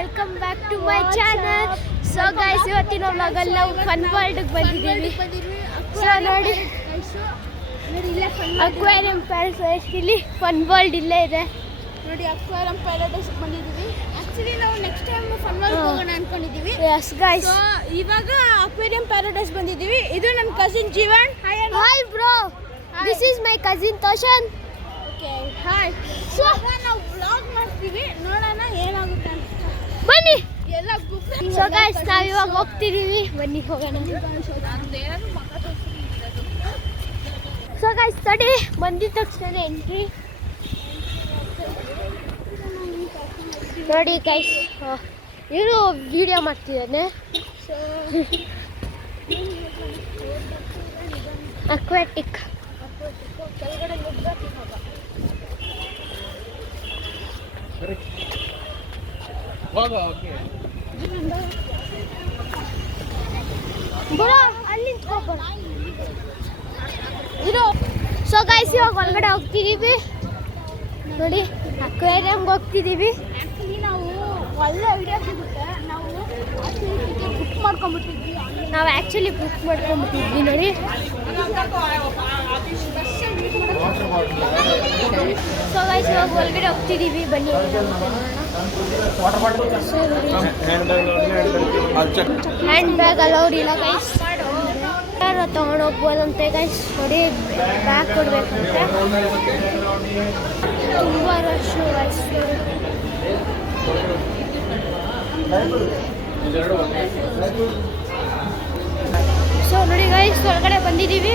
Welcome back to my channel. So guys, ಇವತ್ತಿನ ವ್ಲಾಗಲ್ಲಿ ನಾವು ಫನ್ ವರ್ಲ್ಡ್ಗೆ ಬಂದಿದ್ದೀವಿ. ಸೊ ನೋಡಿ, ಅಕ್ವೇರಿಯಂ ಪ್ಯಾರಡೈಸ್, ಇಲ್ಲಿ ಫನ್ ವರ್ಲ್ಡ್ ಇಲ್ಲೇ ಇದೆ ನೋಡಿ. ಅಕ್ವೇರಿಯಂ ಪ್ಯಾರಡೈಸ್ ಬಂದಿದ್ದೀವಿ. ಆ್ಯಕ್ಚುಲಿ ನಾವು ನೆಕ್ಸ್ಟ್ ಟೈಮ್ ಫನ್ ವರ್ಲ್ಡ್ ಹೋಗೋಣ ಅನ್ಕೊಂಡಿದ್ದೀವಿ. ಎಸ್ ಗೈಸ್, ಇವಾಗ ಅಕ್ವೇರಿಯಂ ಪ್ಯಾರಡೈಸ್ ಬಂದಿದ್ದೀವಿ. ಇದು ನನ್ನ cousin Jeevan. Hi bro, this is my cousin Toshan. Okay, hi. So ನಾವು ವ್ಲಾಗ್ ಮಾಡ್ತೀವಿ, ನೋಡೋಣ ಏನಾಗುತ್ತೆ ಅಂತ. ಬನ್ನಿ. ಎಲ್ಲ ಸೊ ಗೈಸ್, ನಾವು ಇವಾಗ ಹೋಗ್ತಿದ್ದೀವಿ, ಬನ್ನಿ ಹೋಗೋಣ. ಸೊ ಗೈಸ್, ತಡಿ, ಬಂದಿದ ತಕ್ಷಣ ಎಂಟ್ರಿ ನೋಡಿ ಗೈಸ್. ಇವರು ವಿಡಿಯೋ ಮಾಡ್ತಿದ್ದಾನೆ. ಅಕ್ವಾಟಿಕ್. ಸೊ ಗೈಸ್, ಇವಾಗ ಒಳಗಡೆ ಹೋಗ್ತಿದ್ದೀವಿ ನೋಡಿ. ಅಕ್ವೇರಿಯಂಗೆ ಹೋಗ್ತಿದ್ದೀವಿ. ಆ್ಯಕ್ಚುಲಿ ನಾವು ಒಳ್ಳೆ ವಿಡಿಯೋ ಸಿಗುತ್ತೆ. ನಾವು ಬುಕ್ ಮಾಡ್ಕೊಂಡ್ಬಿಟ್ಟಿದ್ವಿ. ನಾವು ಆ್ಯಕ್ಚುಲಿ ಬುಕ್ ಮಾಡ್ಕೊಂಡ್ಬಿಟ್ಟಿದ್ವಿ ನೋಡಿ. ಸೊ ಗೈಸ್, ಇವಾಗ ಒಳಗಡೆ ಹೋಗ್ತಿದ್ದೀವಿ, ಬನ್ನಿ. ಹ್ಯಾಂಡ್ ಬ್ಯಾಗ್ ಅಲೌಡ್ ಇಲ್ಲ ಗೈಸ್. ಯಾರು ತೊಗೊಂಡು ಹೋಗ್ಬೋದಂತೆ ಗೈಸ್. ನೋಡಿ, ಬ್ಯಾಗ್ ಕೊಡ್ಬೇಕಂತೆ. ತುಂಬ ರಶ್ ಗೈಸ್. ಸೊ ನೋಡಿ ಗೈಸ್, ಒಳಗಡೆ ಬಂದಿದ್ದೀವಿ.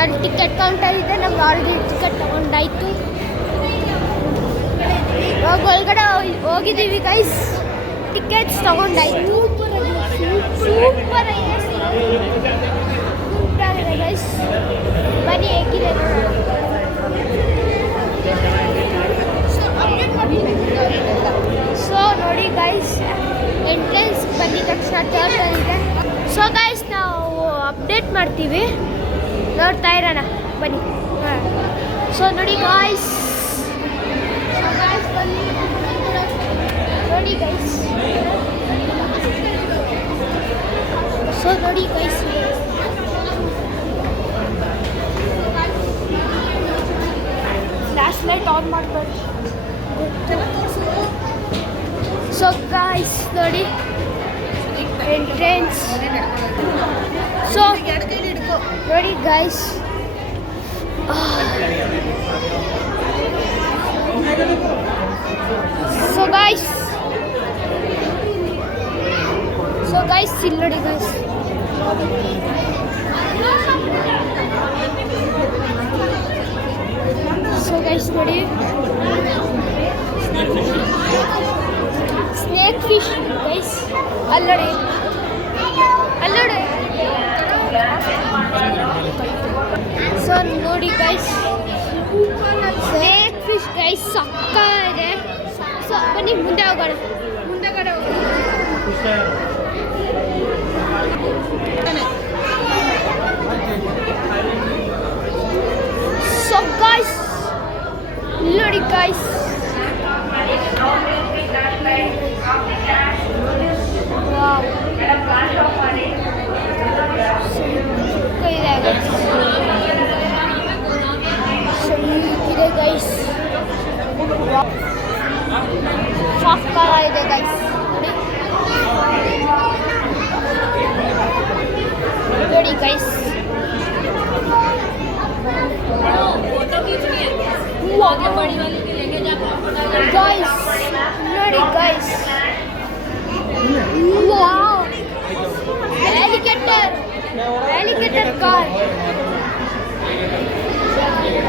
ಅಲ್ಲಿ ಟಿಕೆಟ್ ಕೌಂಟರ್ ಇದೆ. ನಮ್ಗೆ ಆಲ್ರೆಡಿ ಟಿಕೆಟ್ ತಗೊಂಡಾಯ್ತು. ಇವಾಗ ಒಳಗಡೆ ಹೋಗಿದ್ದೀವಿ ಗೈಸ್. ಟಿಕೆಟ್ಸ್ ತಗೊಂಡಾಯ್ತು. ಸೂಪರ್ ಆಗಿದೆ ಗೈಸ್. ಬನ್ನಿ, ಹೇಗಿದೆ ಸೊ ನೋಡಿ ಗೈಸ್, ಎಂಟ್ರೆನ್ಸ್ ಬಂದಿದ ತಕ್ಷಣ ಟರ್ಟಲ್ ಇದೆ. ಸೊ ಗೈಸ್, ನಾವು ಅಪ್ಡೇಟ್ ಮಾಡ್ತೀವಿ, ನೋಡ್ತಾ ಇರೋಣ, ಬನ್ನಿ. ಸೊ ನೋಡಿ ಗೈಸ್, ನೋಡಿ ಗೈಸ್. ಸೊ ನೋಡಿ ಗೈಸ್, ಫ್ಲಾಶ್ ಲೈಟ್ ಆನ್ ಮಾಡ್ಕೊಳ್ಳಿ. ಸೊ ಗೈಸ್ ನೋಡಿ, ಎಂಟ್ರೆನ್ಸ್. ಸೊ ನೋಡಿ ಗೈಸ್, ಸೊ ಗೈಸ್, ಇಲ್ಲಿ ನೋಡಿ ಗೈಸ್. ಸೊ ಗೈಸ್ ನೋಡಿ, ಸ್ನೇಕ್ ಫಿಶ್ ಗೈಸ್. ಅಲ್ಲೋಡಿ, ಅಲ್ಲೋಡಿ. ಸೊ ನೋಡಿ ಗೈಸ್, ಸ್ನೇಕ್ ಫಿಶ್ ಗೈಸ್ ಸಕ್ಕ ಇದೆ. ಸೊ ಬನ್ನಿ, ಮುಂದೆ ಹೋಗೋಣ. ಮುಂದೆಗಡೆ ಸೊ ಗೈಸ್, ನೋಡಿ ಗೈಸ್, ಇದೆ ಗೈಸ್. ಸಕ್ಕರ ಇದೆ ಗೈಸ್. ನೋಡಿ ಗೈಸ್, ಗೈಸ್ ನೋಡಿ ಗೈಸ್. ಹೆಲಿಕಾಪ್ಟರ್ ಕಾರ್,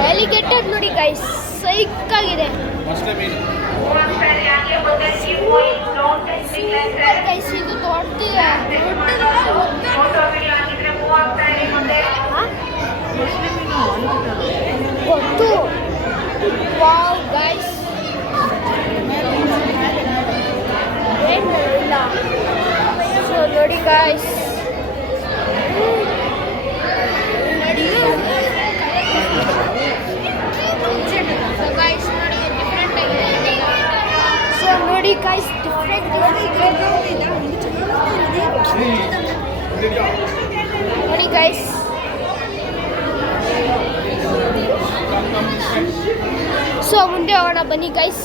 ಹೆಲಿಕಾಪ್ಟರ್ ನೋಡಿ ಗೈಸ್, ಸೈಕ್ಕಾಗಿದೆ ಗೈಸ್. ಇದು ದೊಡ್ಡದಿದೆ, ಗೊತ್ತು. ವಾವ್ ಗೈಸ್, ಏನಿಲ್ಲ. ಸೊ ನೋಡಿ ಗೈಸ್, ಸೊ ಗೈಸ್ ನೋಡಿ, ಡಿಫ್ರೆಂಟ್ ಆಗಿದೆ. ನೋಡಿ ಗೈಸ್ ಡಿಫ್ರೆಂಟ್ ನೋಡಿ ಗೈಸ್. ಸೊ ಮುಂದೆ ಹೋಗೋಣ ಬನ್ನಿ ಗೈಸ್.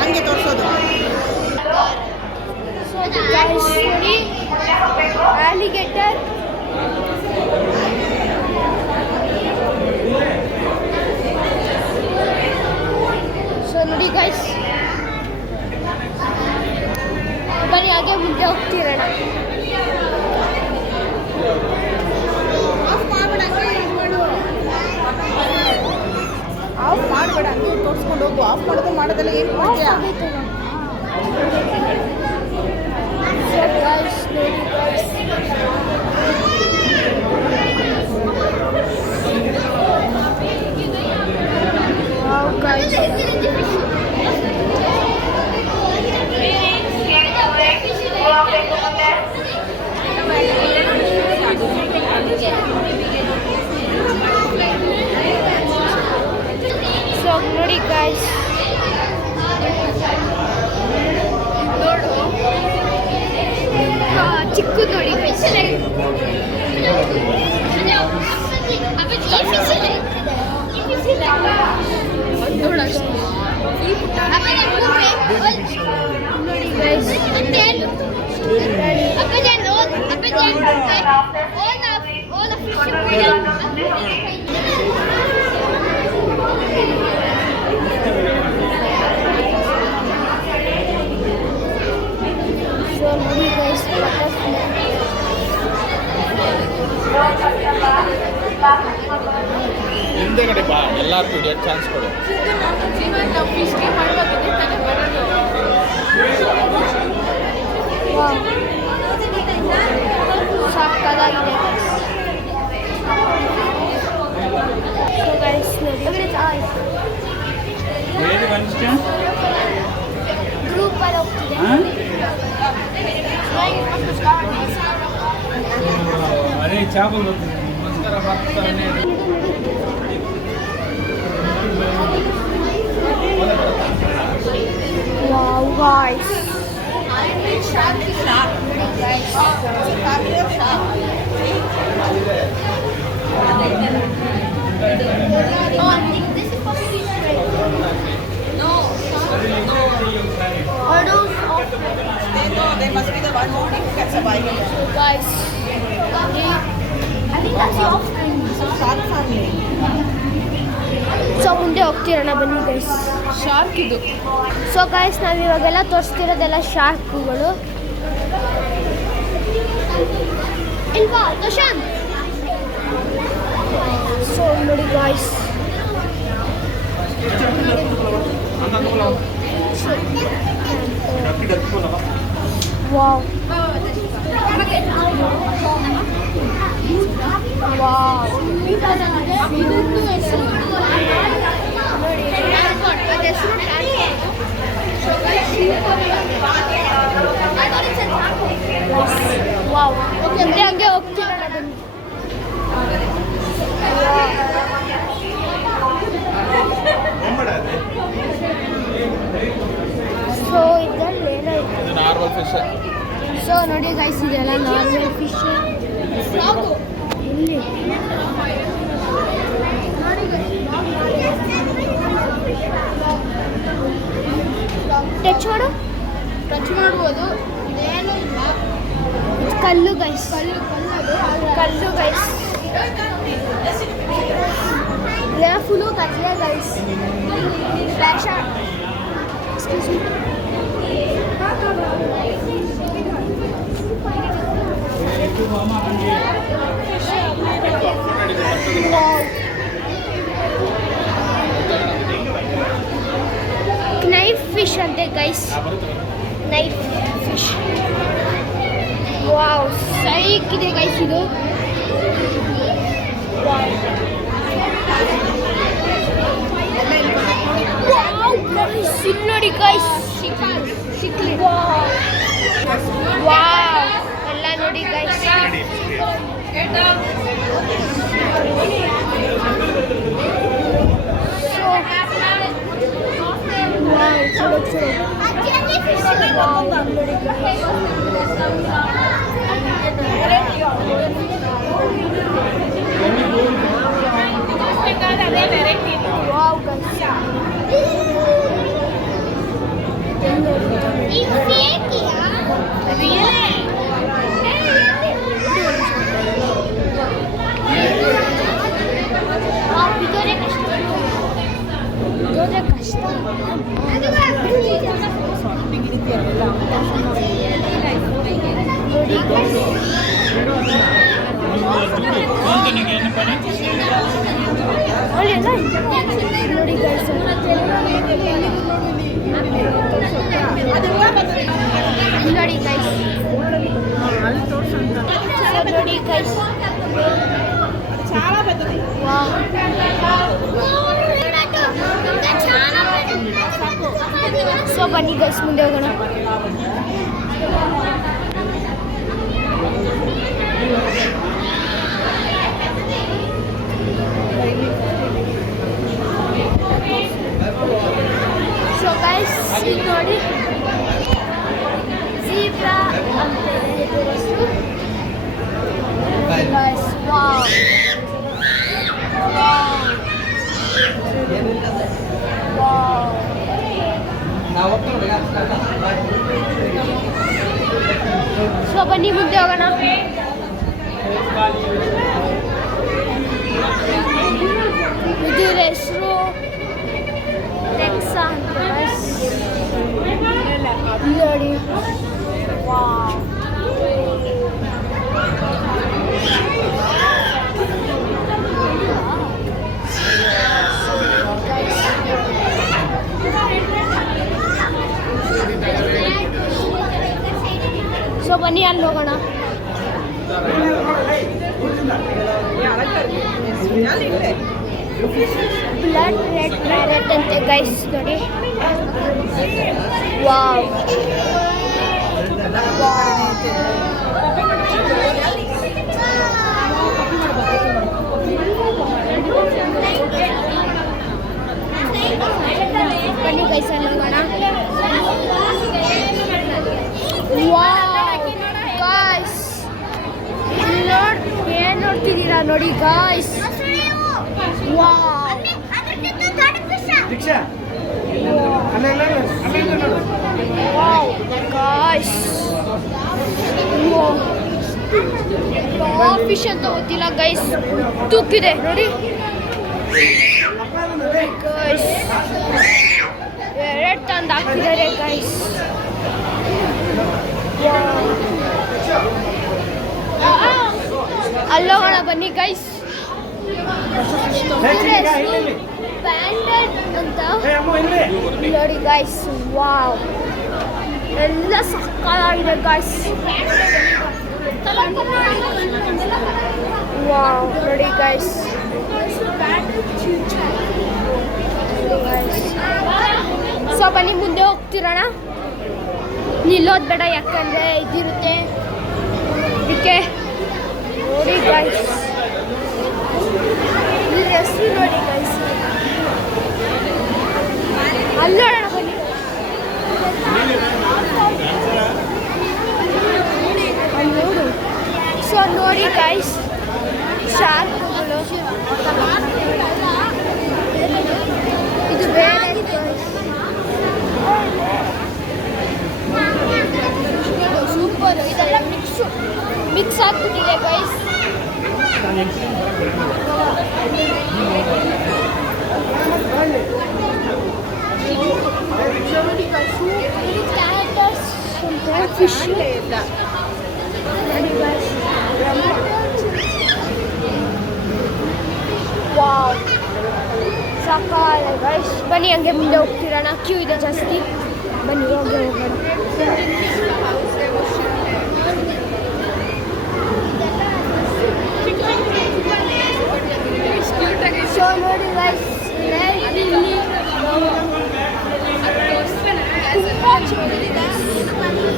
ಹಂಗೆ ತೋರಿಸೋದು. ನೋಡಿ ಆಲಿಗೇಟರ್. ಸೊ ನೋಡಿ ಗೈಸ್ ಬನ್ನಿ ಹಾಗೆ ಮುಂದೆ ಹೋಗ್ತಿರೋಣ. ಆಫ್ ಮಾಡಬೇಡ, ಹಂಗೆ ತೋರಿಸ್ಕೊಂಡು ಹೋಗು. ಆಫ್ ಮಾಡೋದು ಮಾಡೋದೆಲ್ಲ ಏನು ಮಾಡ್ತೀಯಾ? So guys, ನೋಡಿ guys. Wow guys. So ನೋಡಿ guys. ಚಿಕ್ಕು ನೋಡಿ ಹಿಂದೆಗಡೆ ಬಾ, ಎಲ್ಲರಿಗೂ ಹಿಡಿಯೋಕ್ಕೆ ಚಾನ್ಸ್ ಕೊಡು. ಸಾಕಾಗಿದೆ. ಗ್ರೂಪ್ ಅಲ್ಲಿ ಹೋಗ್ತಿದೆ. ಅದೇ ಚಾಪಲ್ ನಮಸ್ಕಾರ ಬರ್ತಾನೆ. Wow guys. They must be the one who can survive. Guys. I think that's your friend. So shark family. So ಮುಂದೆ ಹೋಗ್ತಿರೋಣ ಬನ್ನಿ ಗೈಸ್. ಶಾರ್ಕ್ ಇದು. ಸೊ ಗೈಸ್ ನಾವು ಇವಾಗೆಲ್ಲ ತೋರಿಸ್ತಿರೋದೆಲ್ಲ ಶಾರ್ಕ್ಗಳು ಇಲ್ವಾ ದಶಾಂತ್? ಸೊ ನೋಡಿ ಗಾಯ್ಸ್ ವಾವ್ ವಾವ್ ವಾವ್ ಮುಂದೆ ಹಂಗೆ ಹೋಗ್ತಿರೋಣ ಬನ್ನಿ. ಸೊ ಇದ್ರಲ್ಲಿ ಏನಾಯ್ತು? ಇದು ನಾರ್ಮಲ್ ಫಿಶ್. ಸೊ ನೋಡಿ ಗೈಸ್ ಇದೆಲ್ಲ ನಾರ್ಮಲ್ ಫಿಶ್. ಇಲ್ಲಿ ಟಚ್ ಮಾಡು. ಟಚ್ ಮಾಡ್ಬೋದು. ಇದೇನು ಇಲ್ಲ. ಕಲ್ಲು ಗೈಸ್, ಕಲ್ಲು ಗೈಸ್, ಫುಲ್ಲು ಕತ್ಲೆ guys. Flash excuse me. Knife fish ಅಂತೆ ಗೈಸ್, ನೈಫ್ ಫಿಶ್. ವಾವ್ ಸೈಕ್ ಇದೆ ಗೈಸ್ ಇದು. ವಾವ್ ಇಷ್ಟ ನೋಡಿ ಒಳ್ಳೆಯಲ್ಲ ನೋಡಿ ಗೈಸ್ ನೋಡಿ ಗೈಸ್ ಅಲ್ಲಿ ತೋರ್ಸಂತ ನೋಡಿ ಗೈಸ್ చాలా పెద్దది ಸೊ ಬನ್ನಿ ಗೈಸ್ ಮುಂದೆ ಹೋಗೋಣ ಸೊ ಗೈಸ್ ಇಲ್ಲಿ ನೋಡಿ ಜೀಬ್ರಾ ಅಂತ ಇದ್ರ ಹೆಸರು ಗೈಸ್ ವಾವ್ ಸೊ ಬನ್ನಿ ಮುಂದೆ ಹೋಗೋಣ ಇದ್ರ ಹೆಸರು ನೆಕ್ಸಾ ಅಂತ ನೋಡಿ ವಾವ್ ಸೊ ಬನ್ನಿ ಅಲ್ಲಿ ಹೋಗೋಣ ಬ್ಲಡ್ ರೆಡ್ ಪ್ಯಾರೆಟ್ ಅಂತೆ ಗೈಸ್ ನೋಡಿ ವಾವ್ ಬನ್ನಿ ಗೈಸ್ ಅಲ್ಲಿ ಹೋಗೋಣ ವಾವ್ ಗೈಸ್ ಇಲ್ಲಿ ಏನು ನೋಡ್ತಿದ್ದೀರಾ ನೋಡಿ guys wow wow guys fish ಅಂತ ಗೊತ್ತಿಲ್ಲ ಗೈಸ್ ತುಕ್ಕಿದೆ ನೋಡಿ ಗೈಸ್ ಎರಡು ತಂದು ಹಾಕಿದ್ದಾರೆ ಗೈಸ್ ಅಲ್ಲೋಗೋಣ ಬನ್ನಿ ಗೈಸ್ ಬ್ಯಾಂಡೆಡ್ ಅಂತ ನೋಡಿ ಗೈಸ್ ವಾವ್ ಎಲ್ಲ ಸಕ್ಕತ್ತಾಗಿದೆ ಗೈಸ್ ವಾವ್ ನೋಡಿ ಗೈಸ್ ಸೊ ಬನ್ನಿ ಮುಂದೆ ಹೋಗ್ತಿರೋಣ ನಿಲ್ಲೋದು ಬೇಡ ಯಾಕಂದರೆ ಇದಿರುತ್ತೆ ಅದಕ್ಕೆ ನೋಡಿ ಗೈಸ್ ಇಲ್ಲಿ ಹೆಸರು ನೋಡಿ ಗೈಸ್ ಅಲ್ಲೋಣ ಬನ್ನಿ ಅಲ್ಲಿ ನೋಡು ಸೊ ನೋಡಿ ಗೈಸ್ ಶಾರ್ಕ್ಗಳು ಇದು ಬೇರೆ ಸೂಪರ್ ಇದೆಲ್ಲ ಮಿಕ್ಸ್ ಆಗ್ಬಿಟ್ಟಿದೆ ಗೈಸ್ ಕ್ಯಾರೆಕ್ಟರ್ಸ್ ಫಿಶ್ ವಾವ್ ಸಾಕಾಗ ಗೈಸ್ ಬನ್ನಿ ಹಂಗೆ ಮುಂದೆ ಹೋಗ್ತಿರೋಣ ಕ್ಯೂ ಇದೆ ಜಾಸ್ತಿ ಬನ್ನಿ ಹೋಗಿ ಹೋಗೋಣ ಸೊ ನೋಡಿ ಗೈಸ್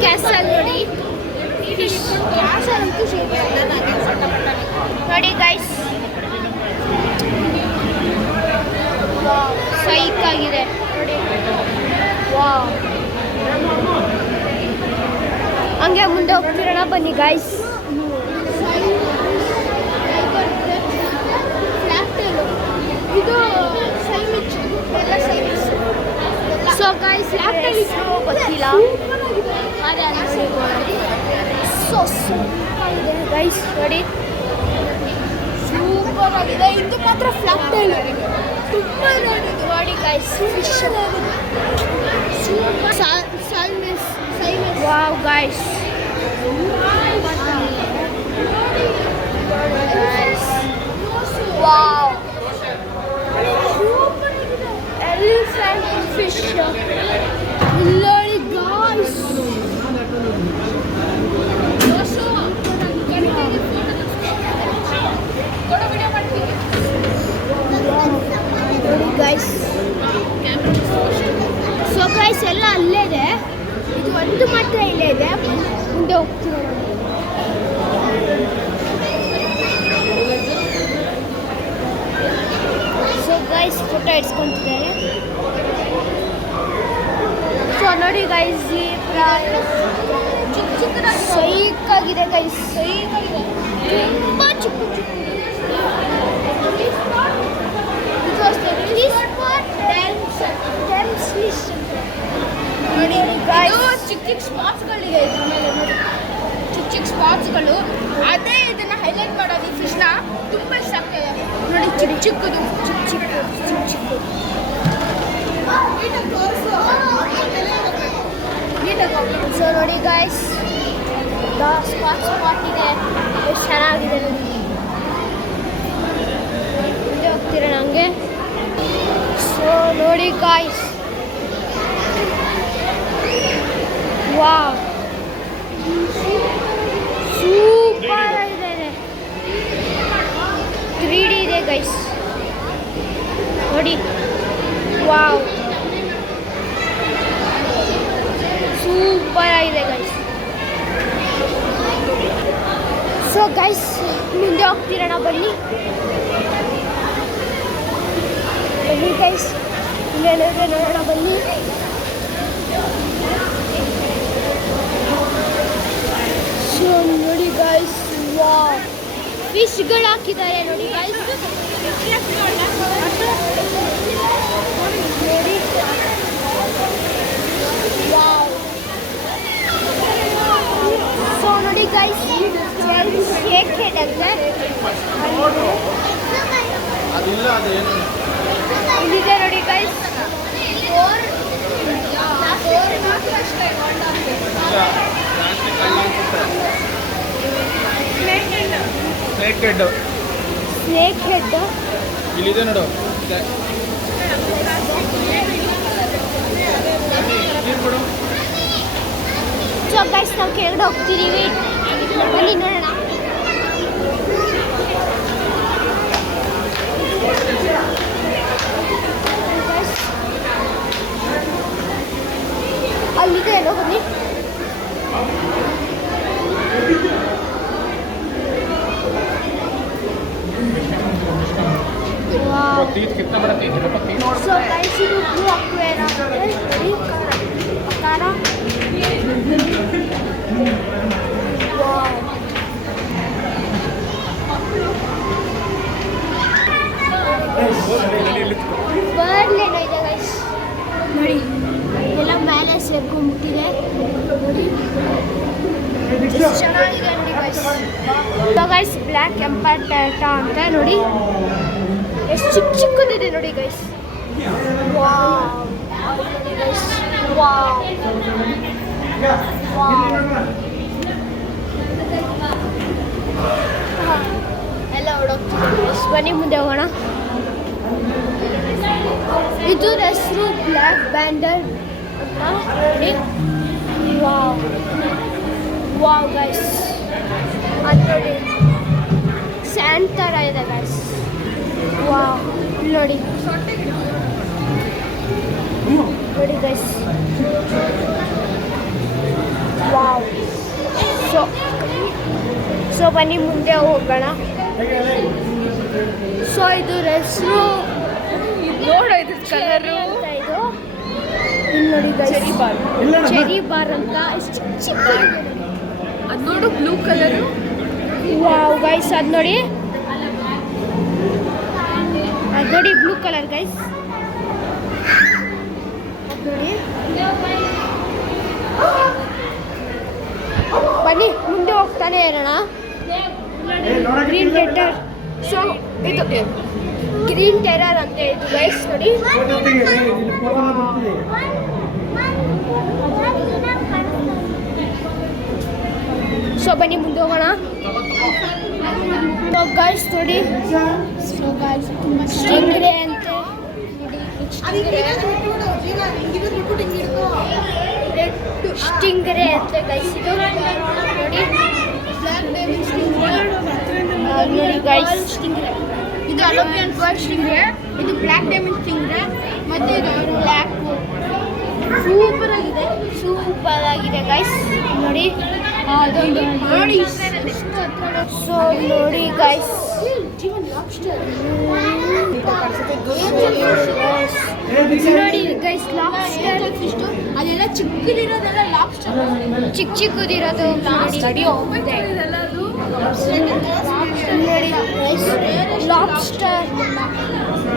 ಕ್ಯಾಸಲ್ ನೋಡಿ ಫಿಶ್ ನೋಡಿ ಗೈಸ್ ಸೈಕ್ ಆಗಿದೆ ನೋಡಿ ವಾವ್ ಹಂಗೆ ಮುಂದೆ ಹೋಗ್ತಿರೋಣ ಬನ್ನಿ ಗೈಸ್ ಇದು ಸೊ ಗೈಸ್ ಗೊತ್ತಿಲ್ಲ ಅದೇ ಸೊ ಸೂಪರ್ ಗೈಸ್ ನೋಡಿ ಸೂಪರ್ ಆಗಿದೆ ಇದು ಮಾತ್ರ ಫ್ಲಾಟ್ ಟೈಲ್ ತುಂಬ ನೋಡಿ ಗೈಸ್ ಫಿಶ್ ಸಾಲ್ಮೆಸ್ wow guys wow elephant fish ನೋಡಿ ಗೈಸ್ ನೋಡಿ ಗೈಸ್ ಸೊ ಗೈಸ್ ಎಲ್ಲ ಅಲ್ಲೇ ಇದೆ ಇದು ಒಂದು ಮಾತ್ರ ಇಲ್ಲೇ ಇದೆ ಮುಂದೆ ಹೋಗ್ತೀವಿ ಸೊ ಗೈಸ್ ಫೋಟೋ ಇಡ್ಸ್ಕೊಂತಿದ್ದಾರೆ ಸೊ ನೋಡಿ ಗೈಸ್ ಈ ಚಿಕ್ಕ ಚಿಕ್ಕದಾಗಿ ಸೈಕಾಗಿದೆ ಗೈಸ್ ತುಂಬ ಚಿಕ್ಕ ಇದು ಅಷ್ಟೇ ನೋಡಿ ಇದು ಚಿಕ್ಕ ಚಿಕ್ಕ ಸ್ಪಾಟ್ಸ್ಗಳಿದೆ ಇದ್ರ ಮೇಲೆ ನೋಡಿ ಚಿಕ್ಕ ಚಿಕ್ಕ ಸ್ಪಾಟ್ಸ್ಗಳು ಅದೇ ಇದನ್ನ ಹೈಲೈಟ್ ಮಾಡೋದು ಈ ಫಿಶ್ನ ತುಂಬ ಇಷ್ಟ ಆಗ್ತದೆ ನೋಡಿ ಚಿಕ್ಕ ಚಿಕ್ಕದು ಸೊ ನೋಡಿ ಗಾಯ್ಸ್ ಸ್ಪಾಟ್ ಇದೆ ಎಷ್ಟು ಚೆನ್ನಾಗಿದೆ ನೋಡಿ ಮುಂದೆ ಹೋಗ್ತೀರ ನನಗೆ ಸೊ ನೋಡಿ ಗಾಯ್ಸ್ ವಾವ್ ಸೂಪರ್ ಇದೆ 3D ಇದೆ ಗೈಸ್ ನೋಡಿ ವಾವ್ ಸೂಪರ್ ಆಗಿದೆ ಗೈಸ್ ಸೊ ಗೈಸ್ ಮುಂದೆ ಹೋಗ್ತಿರೋಣ ಬನ್ನಿ ಗೈಸ್ ಇಲ್ಲೇನಾದ್ರೆ ನೋಡೋಣ ಬನ್ನಿ ಸೊ ನೋಡಿ ಗೈಸ್ ವಾವ್ ಫಿಶ್ಗಳು ಹಾಕಿದ್ದಾರೆ ನೋಡಿ ಗೈಸ್ ನೋಡಿ ವಾವ್ ಸೊ ನೋಡಿ ಗೈಸ್ ಶೇಕ್ ಹೆಡ್ ಅಂತ ಅದಿಲ್ಲ ಅದೇನು ಇಲ್ಲಿದೆ ನೋಡಿ ಗೈಸ್ ಪ್ಲಾಸ್ಟಿಕ್ ಅಲ್ಲ ಅನ್ಸುತ್ತೆ ಸ್ನೇಕ್ ಹೆಡ್ ಸ್ನೇಕ್ ಹೆಡ್ ಇಲ್ಲಿದೆ ನೋಡು ಇದೆ. ನೀರು ಕೊಡು. ಸೊ ಗೈಸ್ ನಾವು ಕೆಳಗಡೆ ಹೋಗ್ತಿದ್ದೀವಿ ಬನ್ನಿ ನೋಡೋಣ ಅಲ್ಲಿದೆ ಏನೋ ಬನ್ನಿ ವಾವ್ तीन कितना बड़ा तीन है तीन और ಸೊ ಗೈಸ್ ಇದು ಬ್ಲೂ ಅಕ್ವೇರಾ ನೋಡಿ ಅಕ್ವಾರ ವಾವ್ ಬರ್ಲೇನೋ ಇದೆ ಗೈಸ್ ನೋಡಿ ಎಲ್ಲ ಮೇಲೆ ಸೇರ್ಕೊಂಡ್ಬಿಟ್ಟಿದೆ ನೋಡಿ ಎಷ್ಟು ಚೆನ್ನಾಗಿದೆ ನೋಡಿ guys so guys black emperor tetra ಅಂತ ನೋಡಿ ಎಷ್ಟು ಚಿಕ್ಕ ಚಿಕ್ಕದಿದೆ ನೋಡಿ ಗೈಸ್ ವಾವ್ ನೋಡಿ ಗೈಸ್ ವಾವ್ ವಾವ್ ಎಲ್ಲ ಹೊಡೋಗ್ತಿದೆ ಗೈಸ್ ಬನ್ನಿ ಮುಂದೆ ಹೋಗೋಣ ಇದು ಹೆಸರು ಬ್ಲ್ಯಾಕ್ ಬ್ಯಾಂಡರ್ ಅಂತ ನೋಡಿ ವಾವ್ ವಾವ್ ಗೈಸ್ ಅದು ನೋಡಿ ಸ್ಯಾಂಡ್ ಥರ ಇದೆ ಗೈಸ್ ವಾವ್ ನೋಡಿ ನೋಡಿ ಗೈಸ್ ವಾವ್ ಸೊ ಬನ್ನಿ ಮುಂದೆ ಹೋಗೋಣ ಸೊ ಇದು ಹೆಸರು ನೋಡೋ ಇದು ಕಲರು ಅಂತ ಇದು ಇಲ್ಲಿ ನೋಡಿ ಚೆರಿ ಬಾರ್ ಅಂತ ಎಷ್ಟು ಚಿಕ್ಕ ಅದು ನೋಡು ಬ್ಲೂ ಕಲರು ವಾವ್ ಗೈಸ್ ಅದು ನೋಡಿ ಬ್ಲೂ ಕಲರ್ ಗೈಸ್ ನೋಡಿ ಬನ್ನಿ ಮುಂದೆ ಹೋಗ್ತಾನೆ ಇರೋಣ ಗ್ರೀನ್ ಲೆಟರ್ ಸೊ ಇದು ಗ್ರೀನ್ ಟೆರರ್ ಅಂತ ಇದು ಗೈಸ್ ನೋಡಿ. ಸೊ ಬನ್ನಿ ಮುಂದೆ ಹೋಗೋಣ. ಗೈಸ್ ನೋಡಿ ಸ್ಟಿಂಗ್ರೆ ಅಂತ ಸ್ಟಿಂಗ್ರೆ ಅಂತ ಗೈಸ್ ಇದು ನೋಡಿ. ನೋಡಿ ಗೈಸ್ ಇದು ಅಲೋಪಿಯನ್ ಪರ್ಲ್ ಸ್ಟಿಂಗ್ರೆ, ಇದು ಬ್ಲ್ಯಾಕ್ ಡೈಮಂಡ್ ಸ್ಟಿಂಗ್ರೆ, ಮತ್ತೆ ಇದು ಬ್ಲ್ಯಾಕ್. ಸೂಪರ್ ಆಗಿದೆ ಗೈಸ್ ನೋಡಿ. ನೋಡಿ ಸೊ ನೋಡಿ ಗೈಸ್ ನೋಡಿ ಗೈಸ್ ಲಾಬ್ಸ್ಟರ್ ಅದೆಲ್ಲ ಚಿಕ್ಕದಿರೋದೆಲ್ಲ ಲಾಬ್ಸ್ಟರ್, ಚಿಕ್ಕದಿರೋದು ನೋಡಿ.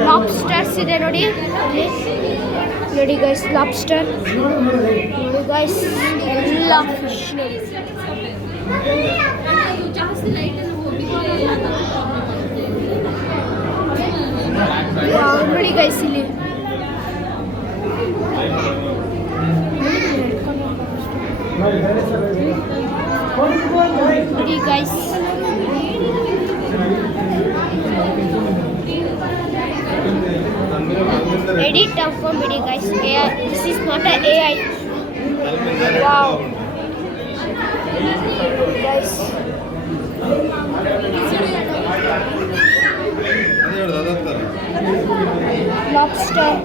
ಲಾಬ್ಸ್ಟರ್ಸ್ ಇದೆ ನೋಡಿ. ನೋಡಿ ಗೈಸ್ ಲಾಬ್ಸ್ಟರ್ ನೋಡಿ ಗೈಸ್ ಎಲ್ಲ ಫಿಶ್ ನೋಡಿ. ನೋಡಿ ಗೈಸ್ ಇಲ್ಲಿ ನೋಡಿ ಗೈಸ್ edit ಹಾಕೊಂಬಿಡಿ guys. This is not a AI. Wow guys lobster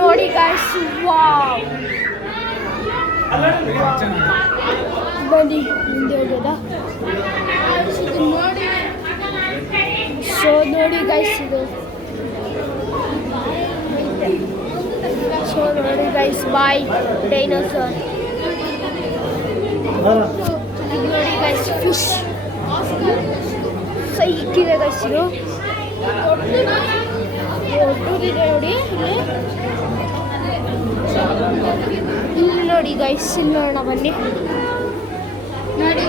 ನೋಡಿ ಗೈಸ್. ವಾವ್ ಬನ್ನಿ ಮುಂದೆ ಹೋಗೋದಾ? ಸೊ ನೋಡಿ ಗೈಸ್ ಇದು. ಸೊ ನೋಡಿ ಗೈಸ್ ಬಾಯ್ ಡೈನೋಸಾರ್. ನೋಡಿ ಗೈಸ್ ಫಿಶ್ ಸೈಕಿದೆ ಗೈಸ್ ಇದು. ದೊಡ್ಡದಿದೆ ನೋಡಿ ಇಲ್ಲಿ ನೋಡಿ ಗೈಸ್. ಇಲ್ಲಿ ನೋಡೋಣ ಬನ್ನಿ.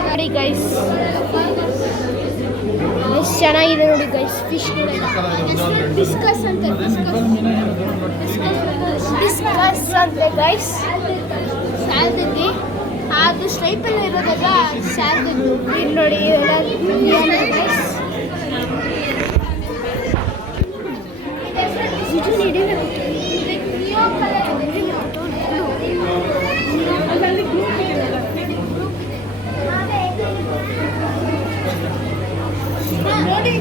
ನೋಡಿ ಗೈಸ್ ಎಷ್ಟು ಚೆನ್ನಾಗಿದೆ ನೋಡಿ ಗೈಸ್ ಫಿಶ್. ಡಿಸ್ಕಸ್ ಅಂತ, ಡಿಸ್ಕಸ್ ಅಂತೆ ಗೈಸ್. ಸ್ಯಾಲ್ದಲ್ಲಿ ಅದು ಸ್ಟ್ರೈಪಲ್ಲಿ ಇರೋದಲ್ಲ ಸ್ಯಾಲ್ದಲ್ಲಿ. ಇಲ್ಲಿ ನೋಡಿ ಇವೆಲ್ಲ ಗೈಸ್. ನೋಡಿ